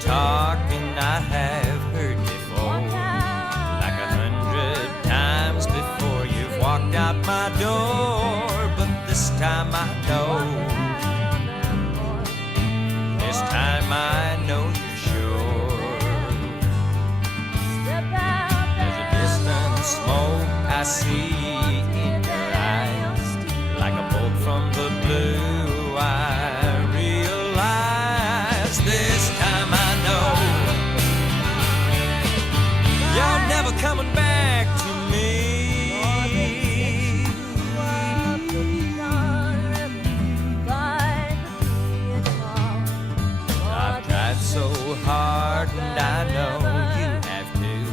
talking I have heard before, like 100 times before you've walked out my door. But this time I know, this time I know you're sure. There's a distant smoke I see in your eyes, like a bolt from the blue. I realize this time I know you're never coming back to me. I've tried so hard and I know you have too.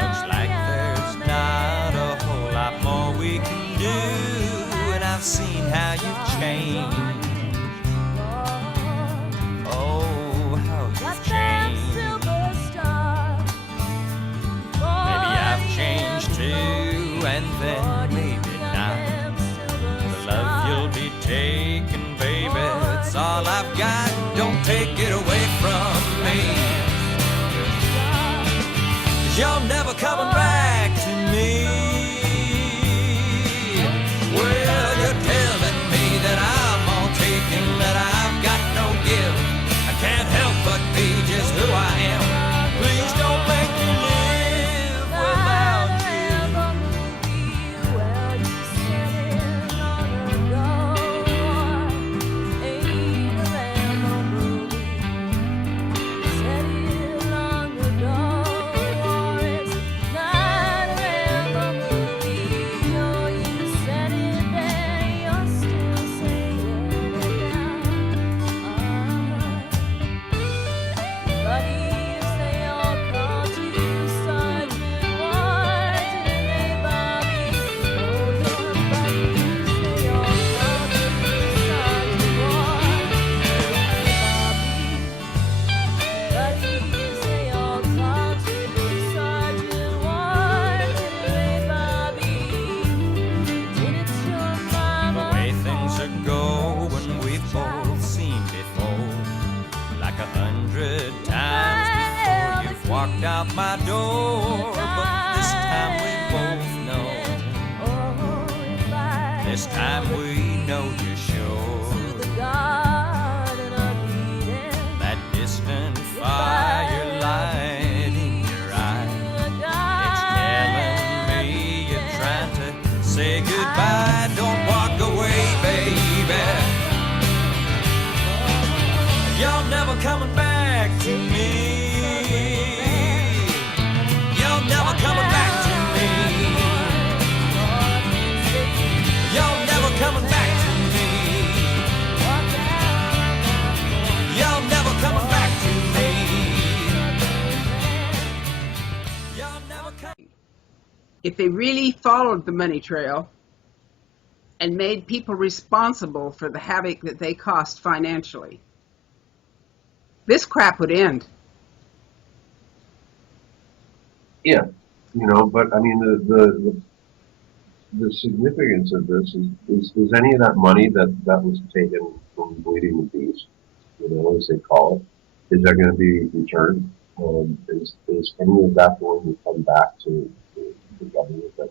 Looks like there's not a whole lot more we can do, and I've seen how you've changed. Oh, how you've changed. Maybe I've changed too, and then maybe not. The love you'll be taking, baby, it's all I've got. Don't take it away from me, 'cause you're never coming back to me. Well, you're telling me that I'm all taken, that I've got no give. I can't help but be just who I am. Please don't make me live without you. The way things are going, we've both seen before, like 100 times before you've walked out my door. But this time we both know, this time we know you're sure. That distant firelight in your eye, it's telling me you're trying to say goodbye. Don't walk away, baby. You're never coming back to me. You're never coming back to me. You're never coming back to me. You're never coming back to me. You're never coming. If they really followed the money trail and made people responsible for the havoc that they caused financially, this crap would end. Yeah, but I mean the significance of this is any of that money that was taken from bleeding the beast, as they call it, is that going to be returned? Is any of that going to come back to the government that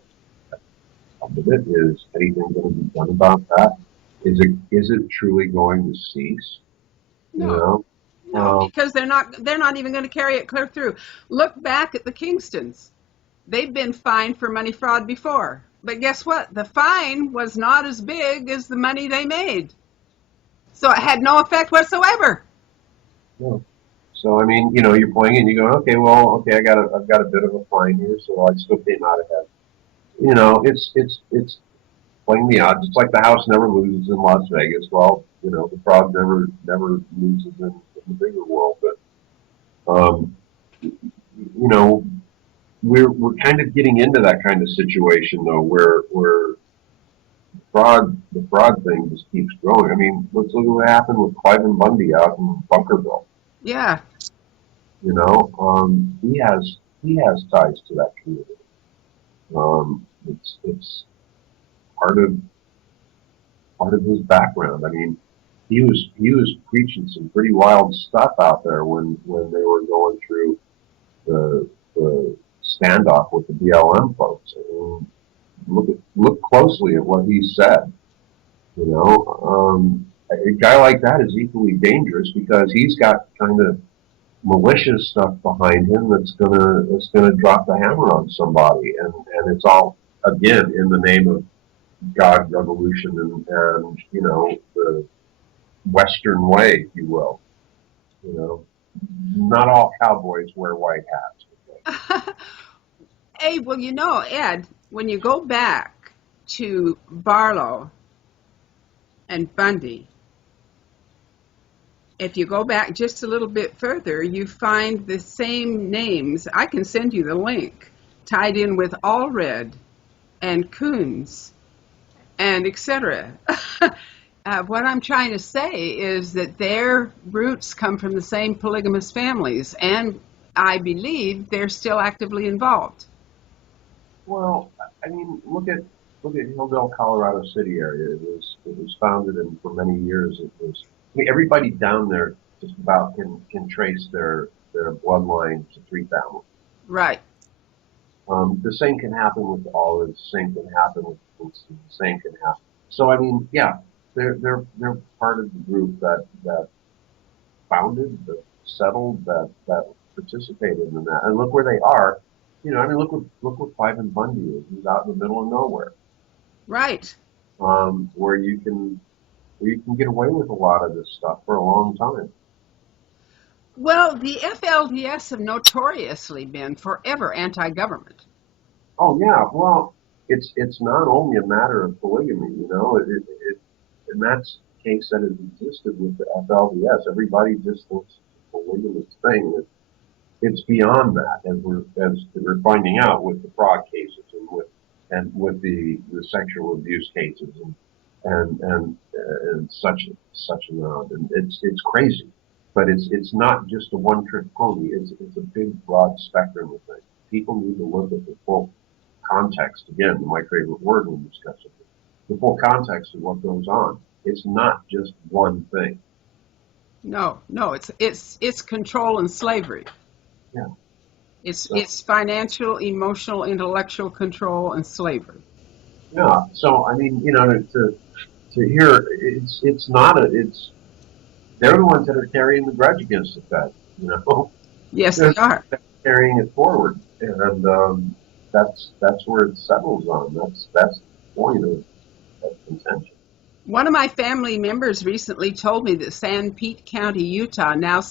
come with it? Is anything going to be done about that? Is it truly going to cease? No. No, because they're not even going to carry it clear through. Look back at the Kingstons. They've been fined for money fraud before. But guess what? The fine was not as big as the money they made. So it had no effect whatsoever. No. So I mean, you're playing and you go, okay, I've got a bit of a fine here, so I still came out ahead. It's playing the odds. It's like the house never loses in Las Vegas. Well, the frog never loses in the bigger world. But we're kind of getting into that kind of situation though, where the fraud thing just keeps growing. I mean, let's look at what happened with Cliven Bundy out in Bunkerville. Yeah. He has ties to that community. It's part of his background. I mean, he was preaching some pretty wild stuff out there when they were going through the standoff with the BLM folks. I mean, look closely at what he said. You know, a guy like that is equally dangerous because he's got kind of malicious stuff behind him that's gonna drop the hammer on somebody, and it's all again in the name of God, revolution, and you know the Western way, if you will. You know, not all cowboys wear white hats. Hey, well, you know, Ed, when you go back to Barlow and Bundy, if you go back just a little bit further, you find the same names. I can send you the link tied in with Allred and Coons and etc. What I'm trying to say is that their roots come from the same polygamous families, and I believe they're still actively involved. Well, I mean, look at Hillsdale, Colorado City area. It was founded, and for many years it was. I mean, everybody down there just about can trace their bloodline to three families. Right. The same can happen with olives. The same can happen with Kingston. The same can happen. So I mean, yeah, they're part of the group that founded, that settled, that participated in that. And look where they are. You know, I mean, look what Five and Bundy is. He's out in the middle of nowhere. Right. Where you can get away with a lot of this stuff for a long time. Well, the FLDS have notoriously been forever anti-government. Oh yeah, well, it's not only a matter of polygamy, you know, and that's the case that has existed with the FLDS. Everybody just thinks it's a polygamous thing. It's beyond that, as we're finding out with the fraud cases and with the sexual abuse cases and such amount, and it's crazy. But it's not just a one-trick pony. It's a big, broad spectrum of things. People need to look at the full context. Again, my favorite word when discussing it. The full context of what goes on. It's not just one thing. No, it's control and slavery. Yeah. It's financial, emotional, intellectual control and slavery. Yeah. So I mean, you know, to hear it's not they're the ones that are carrying the grudge against the Fed. You know. Yes, they are carrying it forward, and that's where it settles on. That's the point of contention. One of my family members recently told me that San Pete County, Utah, now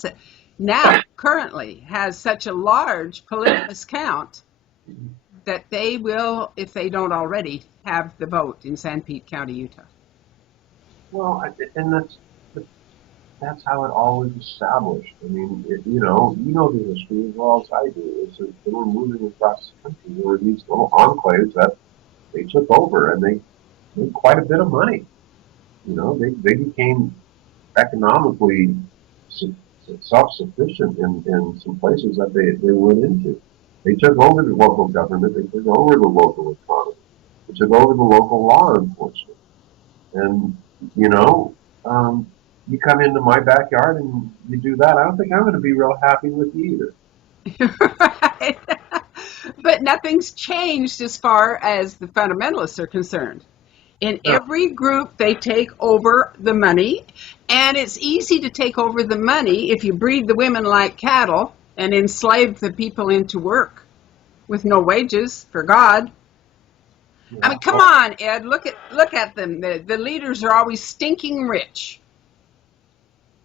currently has such a large polygamous count that they will, if they don't already, have the vote in San Pete County, Utah. Well, and that's how it all was established. I mean, you know the history as well as I do. Is that they were moving across the country. There were these little enclaves that they took over, and they made quite a bit of money. You know, they became economically self-sufficient in some places that they went into. They took over the local government. They took over the local economy. They took over the local law enforcement. And, you know, you come into my backyard and you do that, I don't think I'm going to be real happy with you either. Right. But nothing's changed as far as the fundamentalists are concerned. In every group, they take over the money, and it's easy to take over the money if you breed the women like cattle and enslave the people into work with no wages for God. Yeah. I mean, come on, Ed, look at them. The leaders are always stinking rich.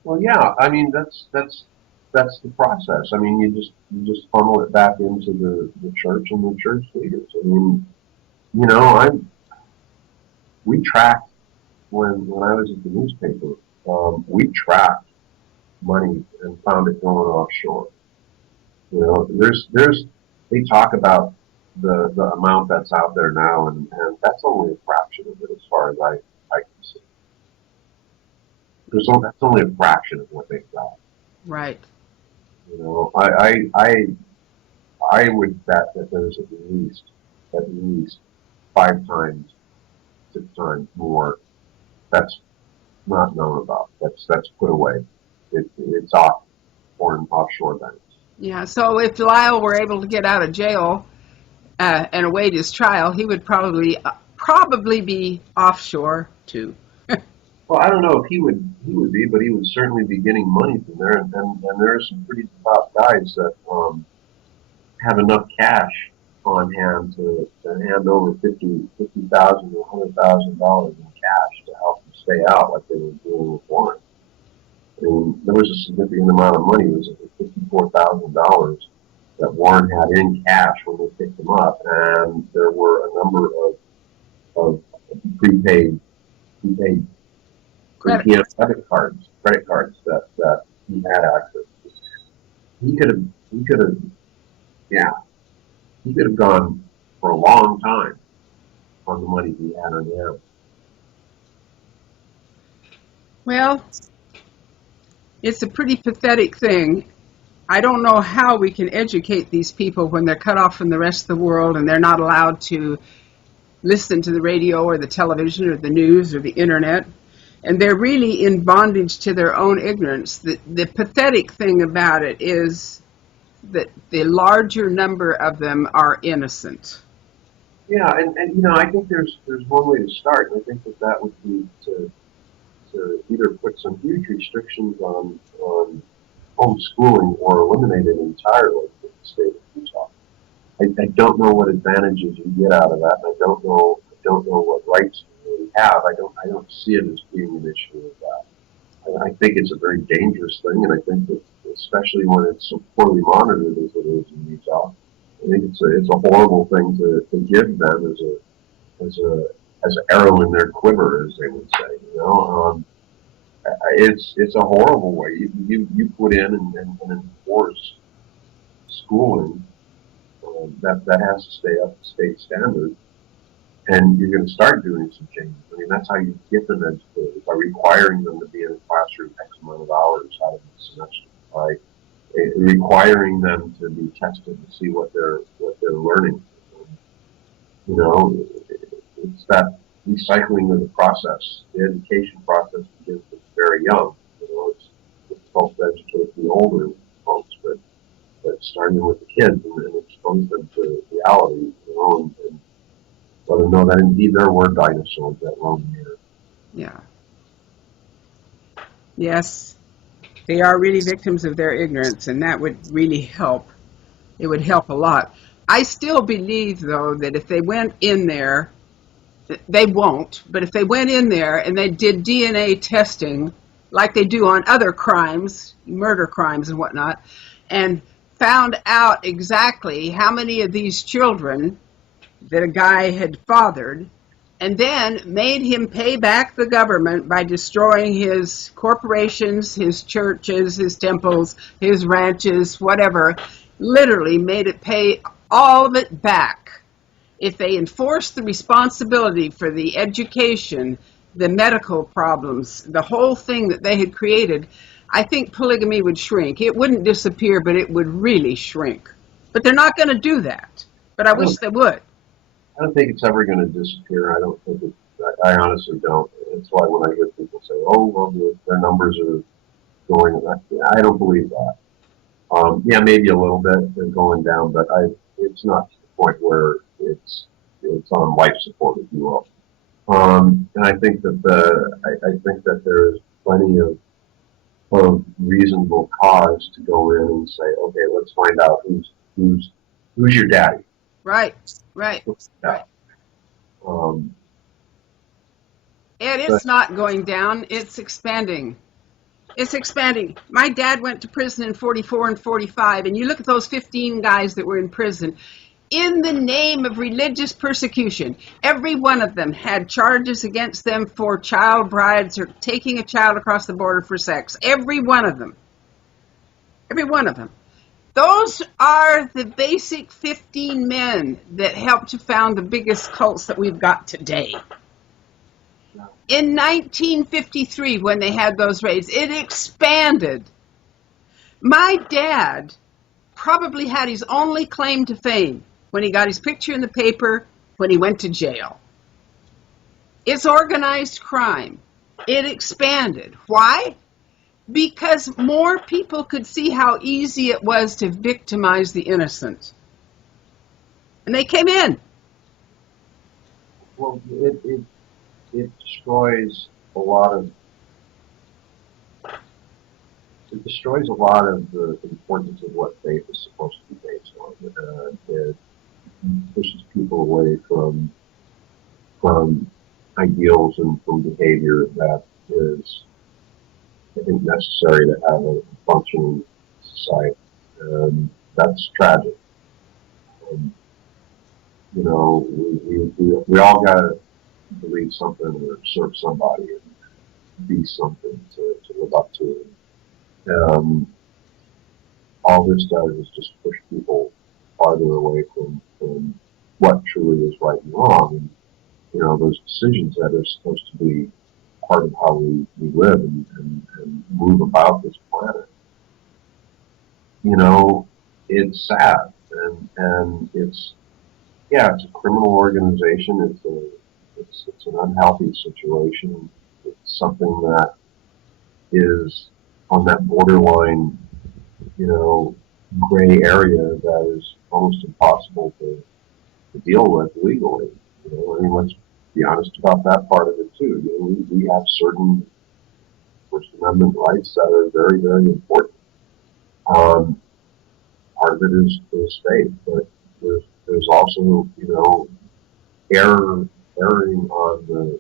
Well, yeah, I mean that's the process. I mean, you just funnel it back into the church and the church leaders. I mean, you know, we tracked when I was at the newspaper. We tracked money and found it going offshore. You know, they talk about the amount that's out there now, and that's only a fraction of it as far as I can see. That's only a fraction of what they've got. Right. You know, I would bet that there's at least 5 times, 6 times more that's not known about. That's put away. It's off foreign offshore banks. Yeah. So if Lyle were able to get out of jail and await his trial, he would probably be offshore too. Well, I don't know if he would be, but he would certainly be getting money from there. And there are some pretty top guys that have enough cash on hand to hand over $50,000 to $100,000 in cash to help them stay out, like they were doing with Warren. I mean, there was a significant amount of money. It was $54,000 that Warren had in cash when they picked him up, and there were a number of prepaid credit cards that he had access to. He could have gone for a long time on the money he had on hand. Well, it's a pretty pathetic thing. I don't know how we can educate these people when they're cut off from the rest of the world and they're not allowed to listen to the radio or the television or the news or the internet. And they're really in bondage to their own ignorance. The pathetic thing about it is that the larger number of them are innocent. Yeah, and I think there's one way to start, and I think that would be to either put some huge restrictions on homeschooling or eliminate it entirely in the state of Utah. I don't know what advantages you get out of that, and I don't know what rights you really have. I don't see it as being an issue with that. I think it's a very dangerous thing, and I think that especially when it's so poorly monitored as it is in Utah, I think it's a horrible thing to give them as an arrow in their quiver, as they would say. It's a horrible way. You put in and enforce schooling that has to stay up to state standard, and you're going to start doing some changes. I mean, that's how you get them educated, by requiring them to be in a classroom X amount of hours out of the semester, by requiring them to be tested to see what they're learning. It's that recycling of the process. The education process begins when very young. It's difficult to educate the older folks, but starting with the kids and expose them to reality, and let them know that indeed there were dinosaurs that roamed here. Yeah. Yes, they are really victims of their ignorance, and that would really help. It would help a lot. I still believe, though, that if they went in there, they won't, but if they went in there and they did DNA testing like they do on other crimes, murder crimes and whatnot, and found out exactly how many of these children that a guy had fathered, and then made him pay back the government by destroying his corporations, his churches, his temples, his ranches, whatever, literally made it pay all of it back. If they enforced the responsibility for the education, the medical problems, the whole thing that they had created, I think polygamy would shrink. It wouldn't disappear, but it would really shrink. But they're not going to do that. But I wish they would. I don't think it's ever going to disappear. I honestly don't. That's why when I hear people say, "Oh, well, their numbers are going," I don't believe that. Yeah, maybe a little bit they're going down, but it's not to the point where it's on life support, if you will. And I think that there's plenty of reasonable cause to go in and say, okay, let's find out who's your daddy. Right. And it's not going down, it's expanding. It's expanding. My dad went to prison in 44 and 45, and you look at those 15 guys that were in prison, in the name of religious persecution. Every one of them had charges against them for child brides or taking a child across the border for sex. Every one of them. Every one of them. Those are the basic 15 men that helped to found the biggest cults that we've got today. In 1953, when they had those raids, it expanded. My dad probably had his only claim to fame when he got his picture in the paper, when he went to jail. It's organized crime. It expanded. Why? Because more people could see how easy it was to victimize the innocent. And they came in. Well, it destroys a lot of the importance of what faith is supposed to be based on. It pushes people away from ideals and from behavior that is, I think, necessary to have a functioning society. That's tragic. You know, we all got to believe something or serve somebody and be something to live up to. All this does is just push people farther away from what truly is right and wrong. And, you know, those decisions that are supposed to be part of how we live and move about this planet. You know, it's sad, and it's a criminal organization. It's an unhealthy situation. It's something that is on that borderline, you know, gray area that is almost impossible to deal with legally. You know, I mean, let's be honest about that part of it too. You know, we have certain First Amendment rights that are very, very important. Part of it is faith, but there's also, you know, erring on the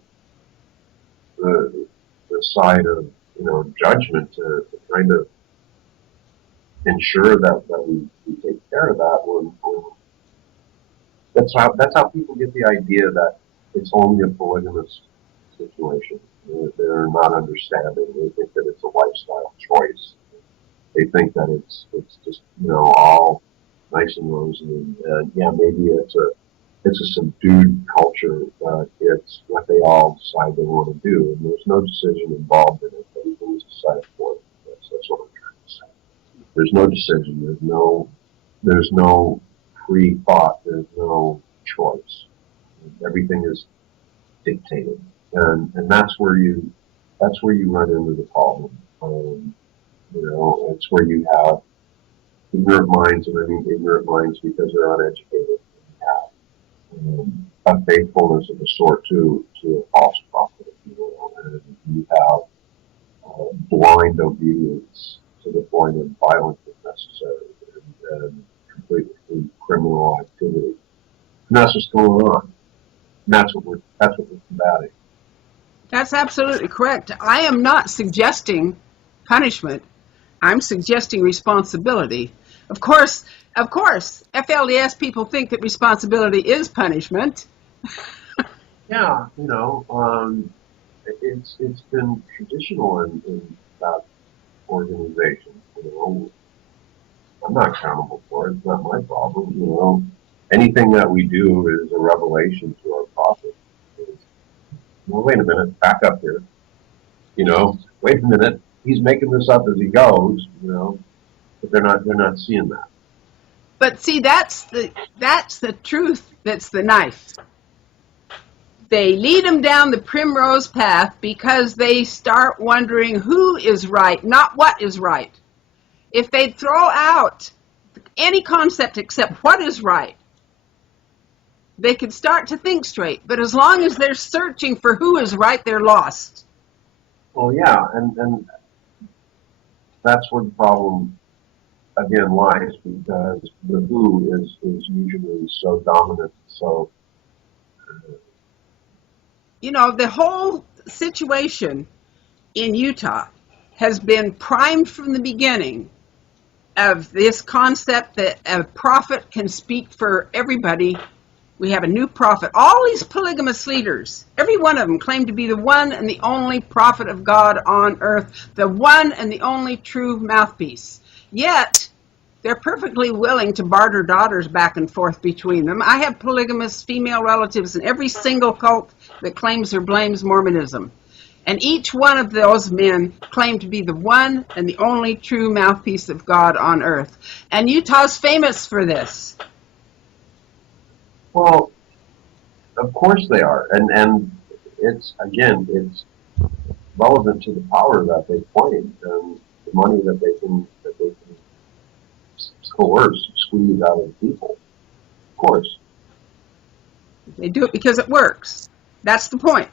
side of, you know, judgment to kind of ensure that we take care of that. When that's how people get the idea that it's only a polygamous situation. They're not understanding. They think that it's a lifestyle choice. They think that it's just, you know, all nice and rosy, and yeah, maybe it's a subdued culture, but it's what they all decide they want to do, and there's no decision involved in it. Everything's decided for them. That's what I'm trying to say. There's no decision. There's no free thought. There's no choice. Everything is dictated, and that's where you run into the problem. You know, it's where you have ignorant minds, and I mean ignorant minds because they're uneducated. You have unfaithfulness of the sort to a false prophet, if you will, and you have blind obedience to the point of violence if necessary, and completely criminal activity. And that's what's going on. And that's what we're combating. That's absolutely correct. I am not suggesting punishment. I'm suggesting responsibility. Of course, FLDS people think that responsibility is punishment. Yeah, you know, it's been traditional in that organization. You know, I'm not accountable for it. It's not my problem. You know, anything that we do is a revelation to our prophet. Well, wait a minute, back up here. You know, wait a minute. He's making this up as he goes. You know, but they're not seeing that. But see, that's the truth. That's the knife. They lead them down the primrose path because they start wondering who is right, not what is right. If they throw out any concept except what is right, they can start to think straight. But as long as they're searching for who is right, they're lost. Well, yeah, and that's where the problem again lies, because the who is usually so dominant. So, you know, the whole situation in Utah has been primed from the beginning of this concept that a prophet can speak for everybody. We have a new prophet. All these polygamous leaders, every one of them claim to be the one and the only prophet of God on earth, the one and the only true mouthpiece. Yet, they're perfectly willing to barter daughters back and forth between them. I have polygamous female relatives in every single cult that claims or blames Mormonism. And each one of those men claim to be the one and the only true mouthpiece of God on earth. And Utah's famous for this. well, of course they are, and it's relevant to the power that they claim and the money that they can coerce, squeeze out of the people. Of course. They do it because it works. That's the point.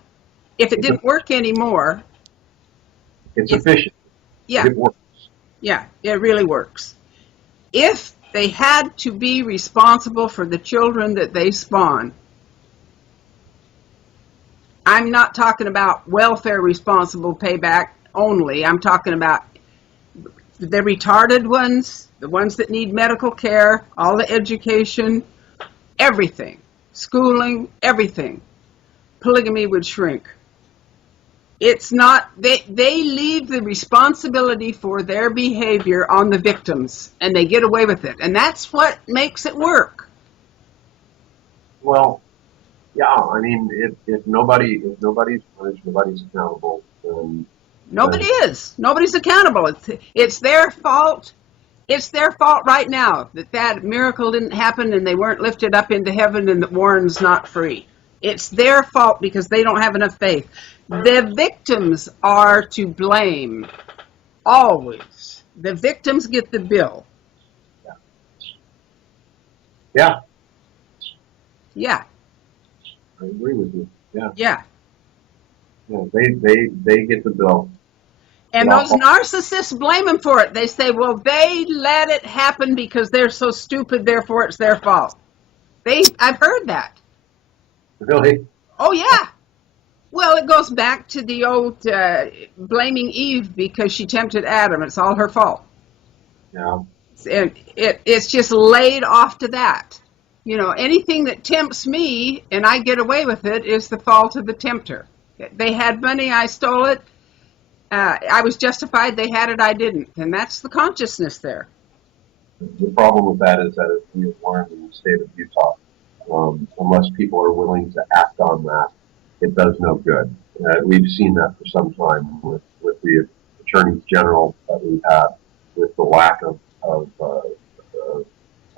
If it didn't work anymore, it's efficient. Yeah. It works. Yeah, it really works. If they had to be responsible for the children that they spawn, I'm not talking about welfare responsible payback only. I'm talking about the retarded ones, the ones that need medical care, all the education, everything, schooling, everything. Polygamy would shrink. It's not, they leave the responsibility for their behavior on the victims, and they get away with it. And that's what makes it work. Well, yeah, I mean, if nobody's punished, nobody's accountable, then nobody is. Nobody's accountable. It's their fault. It's their fault right now that miracle didn't happen and they weren't lifted up into heaven and that Warren's not free. It's their fault because they don't have enough faith. The victims are to blame. Always. The victims get the bill. Yeah. Yeah. I agree with you. Yeah. Yeah. Yeah. They get the bill. And those narcissists blame them for it. They say, well, they let it happen because they're so stupid, therefore it's their fault. I've heard that. Really? Oh, yeah. Well, it goes back to the old blaming Eve because she tempted Adam. It's all her fault. Yeah. It's just laid off to that. You know, anything that tempts me and I get away with it is the fault of the tempter. They had money, I stole it. I was justified, they had it, I didn't. And that's the consciousness there. The problem with that is that we have learned in the state of Utah, unless people are willing to act on that, it does no good. We've seen that for some time with the attorneys general that we've had, with the lack of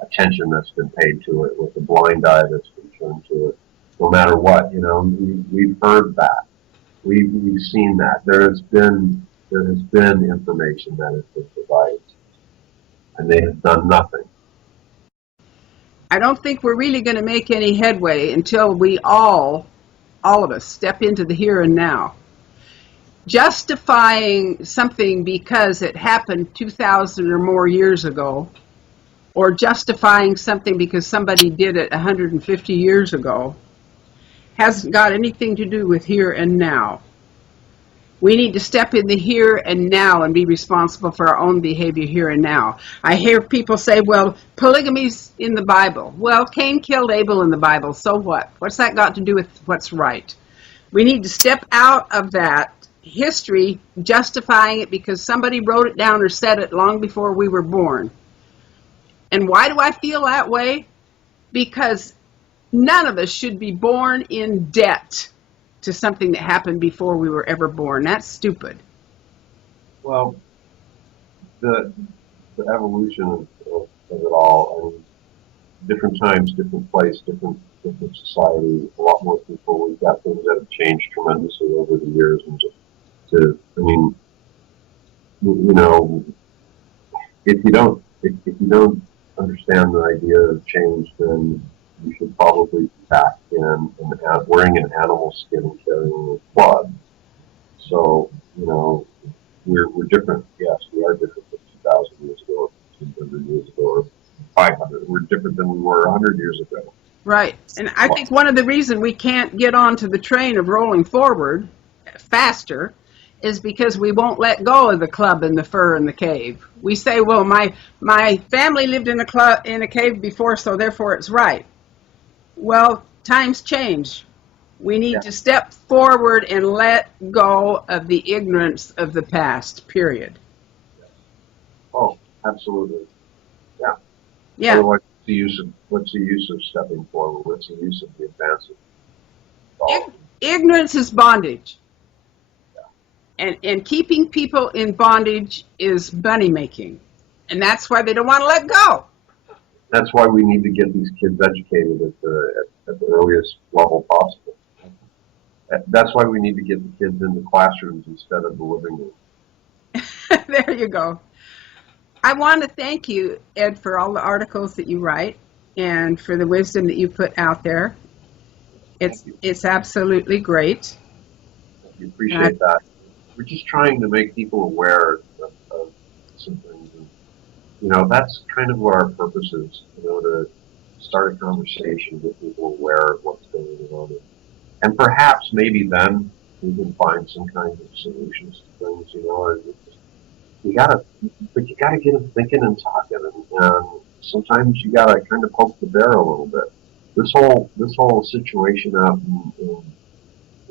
attention that's been paid to it, with the blind eye that's been turned to it. No matter what, you know, we've heard that. We've seen that. There has been information that has been provided, and they have done nothing. I don't think we're really going to make any headway until we all of us, step into the here and now. Justifying something because it happened 2,000 or more years ago, or justifying something because somebody did it 150 years ago, hasn't got anything to do with here and now. We need to step in the here and now and be responsible for our own behavior here and now. I hear people say, well, polygamy's in the Bible. Well, Cain killed Abel in the Bible, so what? What's that got to do with what's right? We need to step out of that history justifying it because somebody wrote it down or said it long before we were born. And why do I feel that way? Because none of us should be born in debt to something that happened before we were ever born. That's stupid. Well, the evolution of it all, I mean, different times, different place, different society, a lot more people. We've got things that have changed tremendously over the years, and I mean, you know, if you don't understand the idea of change, then you should probably be back in wearing an animal skin and carrying a club. So, you know, we're different. Yes, we are different than 2,000 years ago, or 200 years ago, or 500. We're different than we were 100 years ago. Right. And I think one of the reasons we can't get onto the train of rolling forward faster is because we won't let go of the club and the fur and the cave. We say, well, my family lived in a cave before, so therefore it's right. Well, times change. We need to step forward and let go of the ignorance of the past, period. Oh, absolutely. Yeah. Yeah. Otherwise, what's the use of stepping forward? What's the use of the advancing? Ignorance is bondage. And keeping people in bondage is money making. And that's why they don't want to let go. That's why we need to get these kids educated at the earliest level possible. That's why we need to get the kids into classrooms instead of the living room. There you go. I want to thank you, Ed, for all the articles that you write and for the wisdom that you put out there. It's absolutely great. We appreciate that. We're just trying to make people aware of some things. And, you know, that's kind of what our purpose is, you know, to start a conversation, get people aware of what's going on. And perhaps maybe then we can find some kind of solutions to things, you know. And you gotta get them thinking and talking, and sometimes you gotta kind of poke the bear a little bit. This whole situation out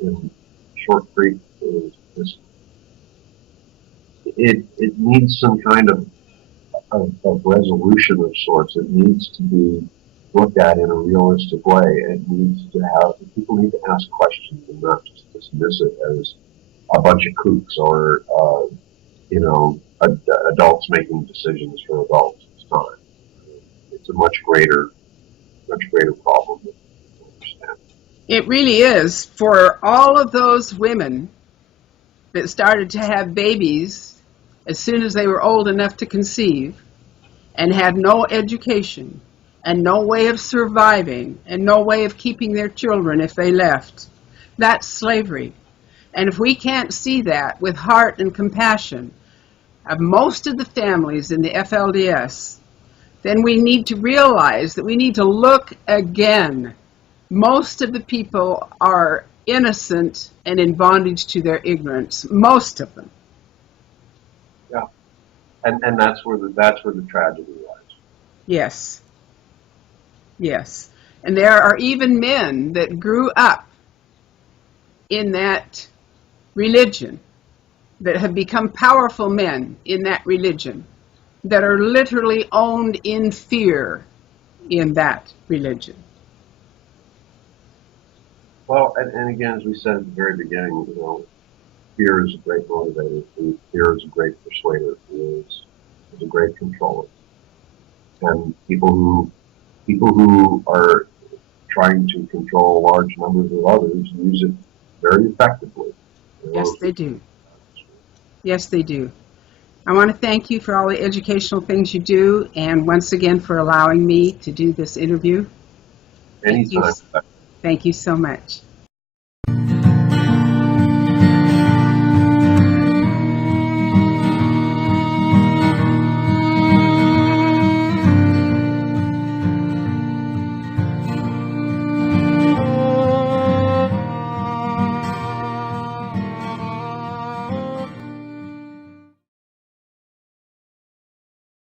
in Short Creek is it needs some kind of resolution of sorts. It needs to be looked at in a realistic way. It needs to have people need to ask questions and not just dismiss it as a bunch of kooks or you know, adults making decisions for adults. It's not. It's a much greater problem to understand. It really is. For all of those women that started to have babies as soon as they were old enough to conceive and had no education and no way of surviving and no way of keeping their children if they left, that's slavery. And if we can't see that with heart and compassion of most of the families in the FLDS, then we need to realize that we need to look again. Most of the people are innocent and in bondage to their ignorance. Most of them. Yeah, and that's where the tragedy lies. Yes. Yes. And there are even men that grew up in that religion, that have become powerful men in that religion, that are literally owned in fear in that religion. Well, and again, as we said at the very beginning, you know, fear is a great motivator. Fear is a great persuader. Fear is a great controller. And people who are trying to control large numbers of others use it very effectively. You know? Yes, they do. Yes, they do. I want to thank you for all the educational things you do, and once again for allowing me to do this interview. Anytime. Thank you so much.